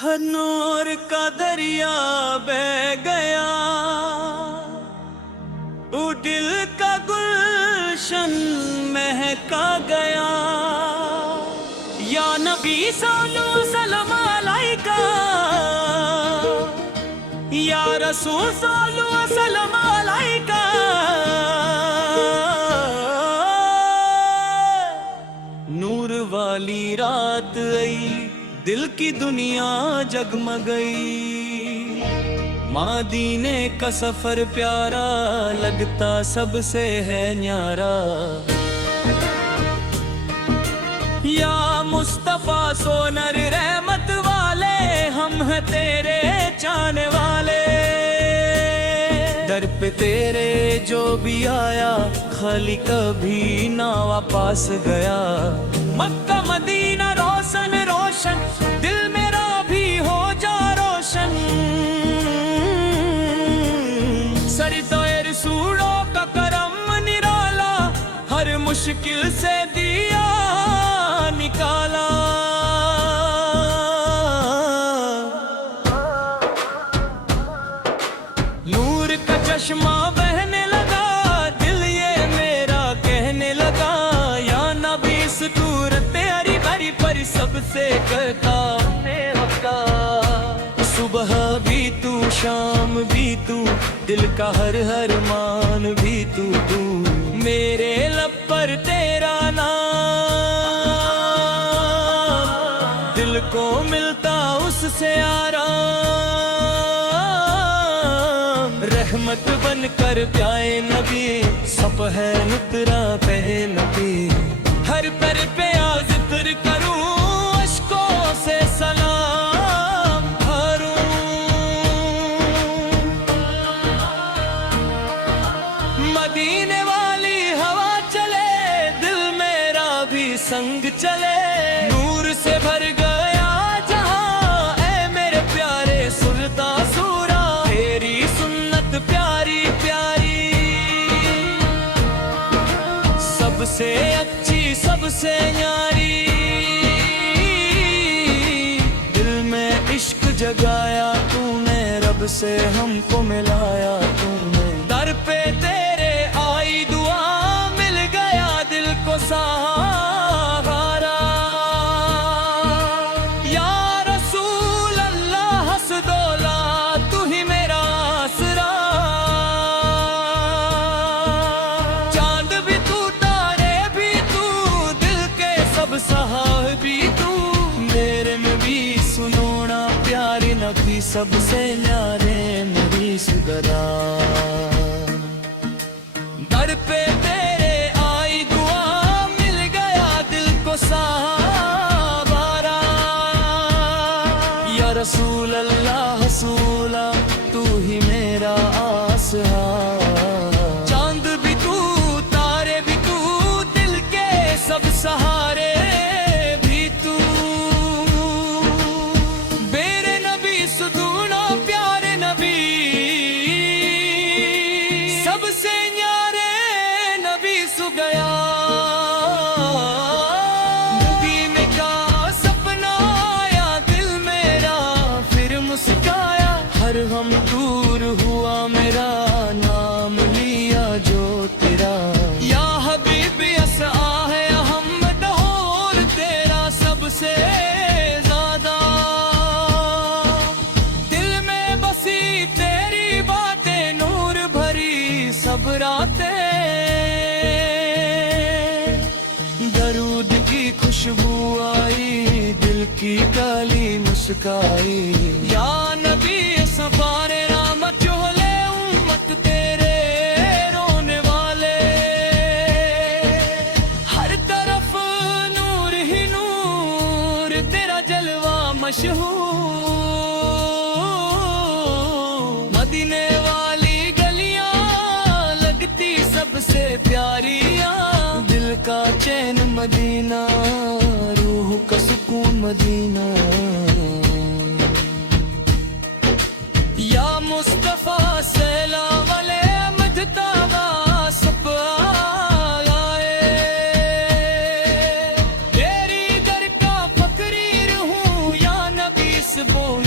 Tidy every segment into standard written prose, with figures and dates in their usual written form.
हर नूर का दरिया बह गया, वो दिल का गुलशन महका गया। या नबी सल्लल्लाहु सलाम अलैका, या रसूल सल्लल्लाहु सलाम अलैका। नूर वाली रात आई, दिल की दुनिया जगमगई। मदीने का सफर प्यारा, लगता सबसे है न्यारा। या मुस्तफा सोनर रहमत वाले, हम हैं तेरे चाहने वाले। दर पे तेरे जो भी आया, खाली कभी ना वापस गया। मक्का मदीना रोशन रोशन, दिल मेरा भी हो जा रोशन। सरदार रसूलों का करम निराला, हर मुश्किल से दिया निकाला। नूर का चश्मा बहने लगा, दिल ये मेरा कहने लगा। या नबी सूरत हरी भरी पर सबसे करता होता। सुबह भी तू, शाम भी तू, दिल का हर हर मान भी तू। मेरे लब पर तेरा नाम, दिल को मिलता उससे आराम। रहमत बनकर प्याए नबी, सब है उतरा पे नबी। हर पर पे जिक्र करूं, अश्कों से सलाम भरूं। मदीने वाली हवा चले, दिल मेरा भी संग चले। नूर से भर गया जहां, ऐ मेरे प्यारे सुरता सूरा। तेरी सुन्नत प्यारी प्यारी, सबसे अच्छी सबसे न्यारी। दिल में इश्क जगाया तूने, रब से हमको मिलाया तूने। दर पे तेरे आई दुआ, मिल गया दिल को सहारा। या रसूल अल्लाह हस्दौला, तू ही मेरा आसरा। चांद भी तू, तारे भी तू, दिल के सब सहाबी तू। मेरे नबी सुनो ना प्यारे नबी, सबसे न्यारे मेरी सुगरा। दर पे तेरे आई दुआ, मिल गया दिल को सहारा। या रसूल अल्लाह रसूला, तू ही मेरा आसरा। चांद भी तू, तारे भी तू, दिल के सब सहारे भी तू। मेरे नबी सुदूनो प्यारे नबी, सबसे न्यारे नबी सु गया। मदीने का सपना आया, दिल मेरा फिर मुस्काया। हर हम दूर हुआ, मेरा नाम लिया जो तेरा। या हबीबी असा है अहमद, और तेरा सबसे ज्यादा। दिल में बसी तेरी बातें, नूर भरी सब रातें। दरूद की खुशबू आई, दिल की काली मुस्काई। या नबी सफारे रामत चोले, उम्मत तेरे रोने वाले। हर तरफ नूर ही नूर, तेरा जलवा मशहूर। मदीने वाली गलियां लगती सबसे प्यारियां। दिल का चैन मदीना, रूह का सुकून मदीना। या मुस्तफा सलाम वाले, मजतावा सब आए। तेरी दर का फकीर हूँ, या नबी से बोल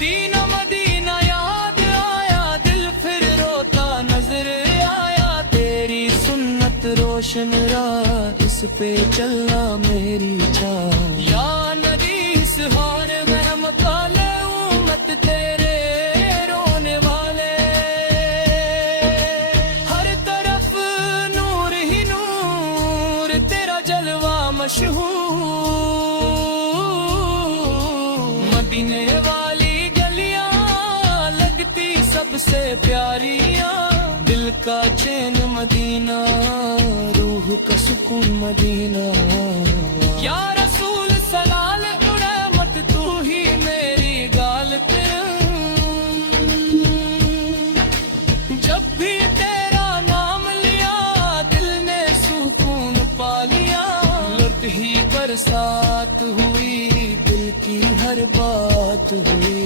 मदीना मदीना याद आया, दिल फिर रोता नजर आया। तेरी सुन्नत रोशन राह, इस पे चलना मेरी चाह। या नबी इस हार में हम काले उम्मत तेरे रोने वाले। हर तरफ नूर ही नूर, तेरा जलवा मशहूर। मदीने वाली गलियां लगती सबसे प्यारियां। दिल का चैन मदीना, रूह का सुकून मदीना। या रसूल सलाल रहमत, तू ही मेरी गाल पे। जब भी तेरा नाम लिया, दिल ने सुकून पा लिया। लुट ही बरसात हुई, दिल की हर बात हुई।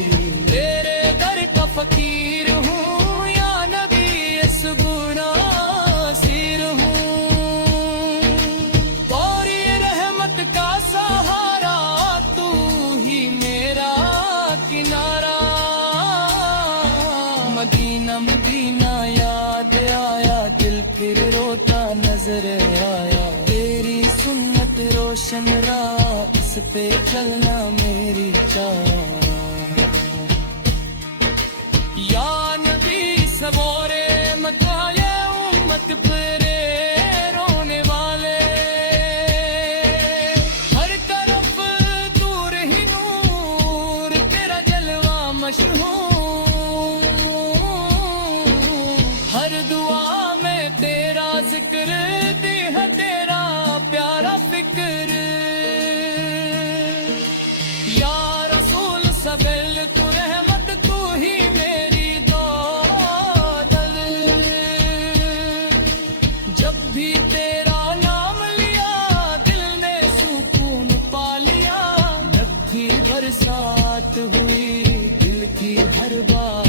तेरे दर का फकीर हूँ या नबी, इस गुनाह सिर हूँ। और ये रहमत का सहारा, तू ही मेरा किनारा। मदीना मदीना याद आया, दिल फिर रोता नजर आया। तेरी सुन्नत रोशन राह, इस पे चलना मेरी चाह। या नबी सबोरे मताए उम्मत पेरे रोने वाले। हर तरफ नूर ही नूर, तेरा जलवा मशहूर। हर दुआ में तेरा जिक्र, दी है तेरा प्यारा फिक्र। या रसूल सबेल तू रहमत, तू ही मेरी दौलत। जब भी तेरा नाम लिया, दिल ने सुकून पा लिया। जब भी बरसात हुई, दिल की हर बात